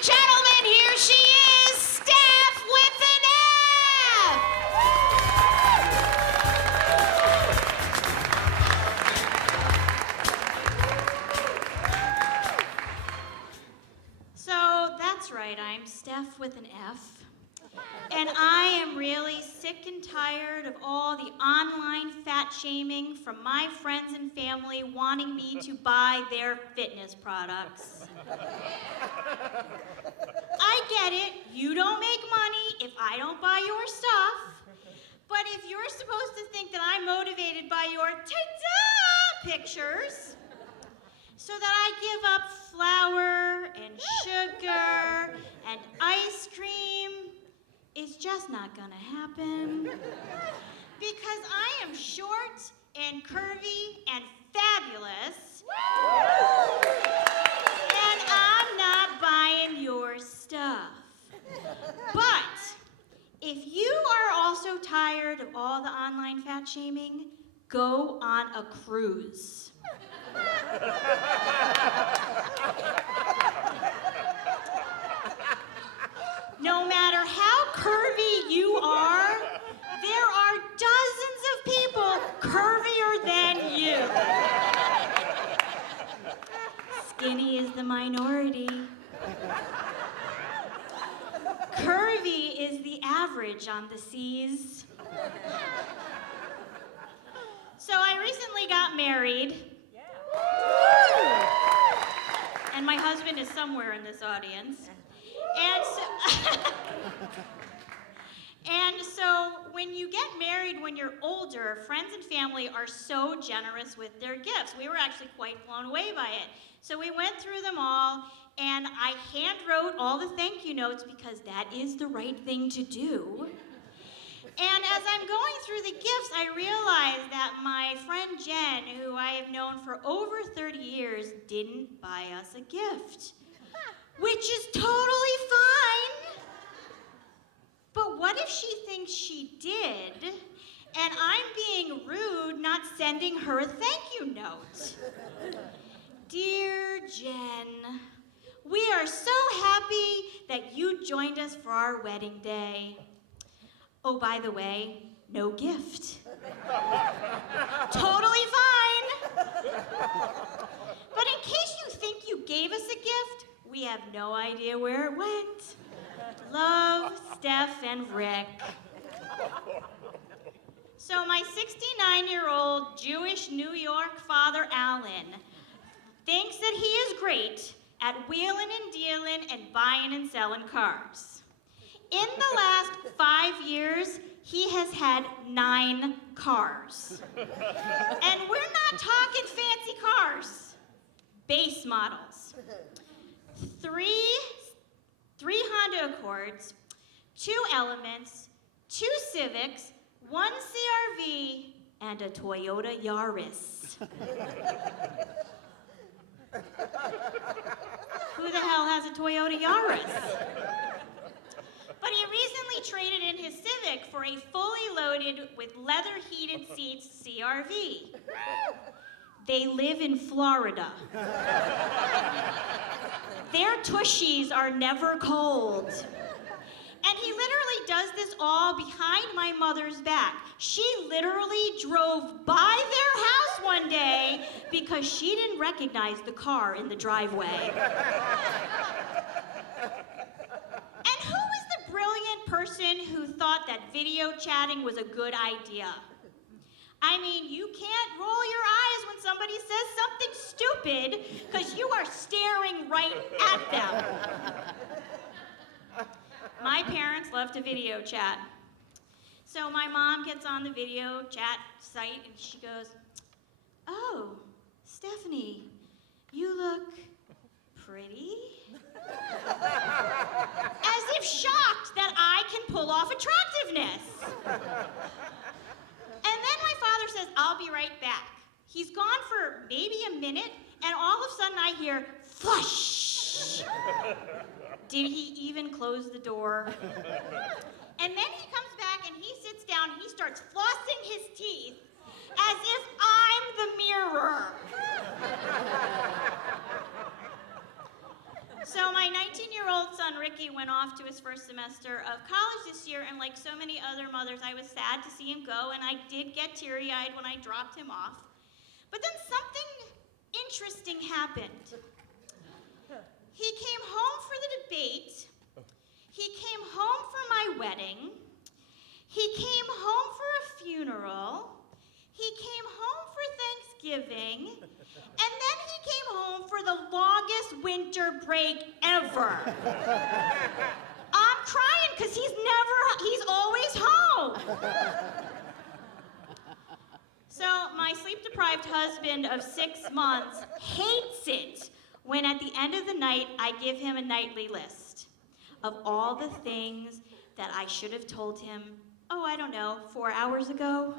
and gentlemen, here she is, Stef with an F! So, that's right, I'm Stef with an F. And I am really sick and tired of all the online fat shaming from my friends and family wanting me to buy their fitness products. I get it, you don't make money if I don't buy your stuff. But if you're supposed to think that I'm motivated by your ta-da pictures, so that I give up flour and sugar and ice cream, it's just not gonna happen. Because I am short and curvy and fabulous. And I'm not buying your stuff. But if you are also tired of all the online fat shaming, go on a cruise. No matter how curvy you are, there are dozens of people curvier than you. Skinny is the minority. Curvy is the average on the seas. So I recently got married. And my husband is somewhere in this audience. And so when you get married when you're older, friends and family are so generous with their gifts. We were actually quite blown away by it. So we went through them all, and I hand wrote all the thank you notes because that is the right thing to do. And as I'm going through the gifts, I realized that my friend Jen, who I have known for over 30 years, didn't buy us a gift. Which is totally fine. But what if she thinks she did, and I'm being rude not sending her a thank you note? Dear Jen, we are so happy that you joined us for our wedding day. Oh, by the way, no gift. Totally fine. But in case you think you gave us a gift, we have no idea where it went. Love, Stef, and Rick. So my 69-year-old Jewish New York father, Alan, thinks that he is great at wheeling and dealing and buying and selling cars. In the last 5 years, he has had 9 cars. And we're not talking fancy cars. Base models. Three Honda Accords, 2 Elements, 2 Civics, 1 CRV, and a Toyota Yaris. Who the hell has a Toyota Yaris? But he recently traded in his Civic for a fully loaded with leather heated seats CRV. They live in Florida. Their tushies are never cold. And he literally does this all behind my mother's back. She literally drove by their house one day because she didn't recognize the car in the driveway. And who was the brilliant person who thought that video chatting was a good idea? I mean, you can't roll your eyes when somebody says something stupid because you are staring right at them. My parents love to video chat. So my mom gets on the video chat site and she goes, "Oh, Stephanie, you look pretty." As if shocked that I can pull off attractiveness. And then my father says, "I'll be right back." He's gone for maybe a minute, and all of a sudden I hear, flush. Did he even close the door? And then he comes back and he sits down and he starts flossing his teeth as if I'm the mirror. So my 19-year-old son, Ricky, went off to his first semester of college this year, and like so many other mothers, I was sad to see him go, and I did get teary-eyed when I dropped him off. But then something interesting happened. He came home for the debate. He came home for my wedding. He came home for a funeral. He came home for Thanksgiving. And then he came home for the longest winter break ever. I'm crying because he's always home. So my sleep-deprived husband of 6 months hates it when at the end of the night I give him a nightly list of all the things that I should have told him, 4 hours ago.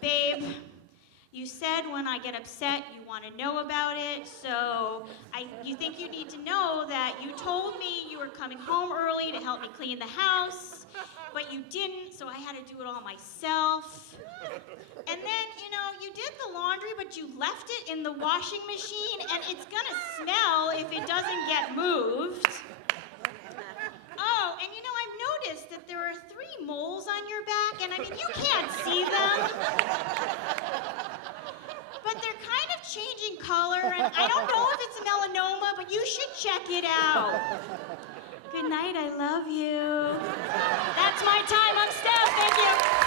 Babe, you said when I get upset you want to know about it, so you think you need to know that you told me you were coming home early to help me clean the house, but you didn't, so I had to do it all myself. And then, you did the laundry, but you left it in the washing machine, and it's gonna smell if it doesn't get moved. Oh, and I've noticed that there are 3 moles on your back, and you can't see them. But they're kind of changing color, and I don't know if it's a melanoma, but you should check it out. Good night, I love you. That's my time, I'm Stef, thank you.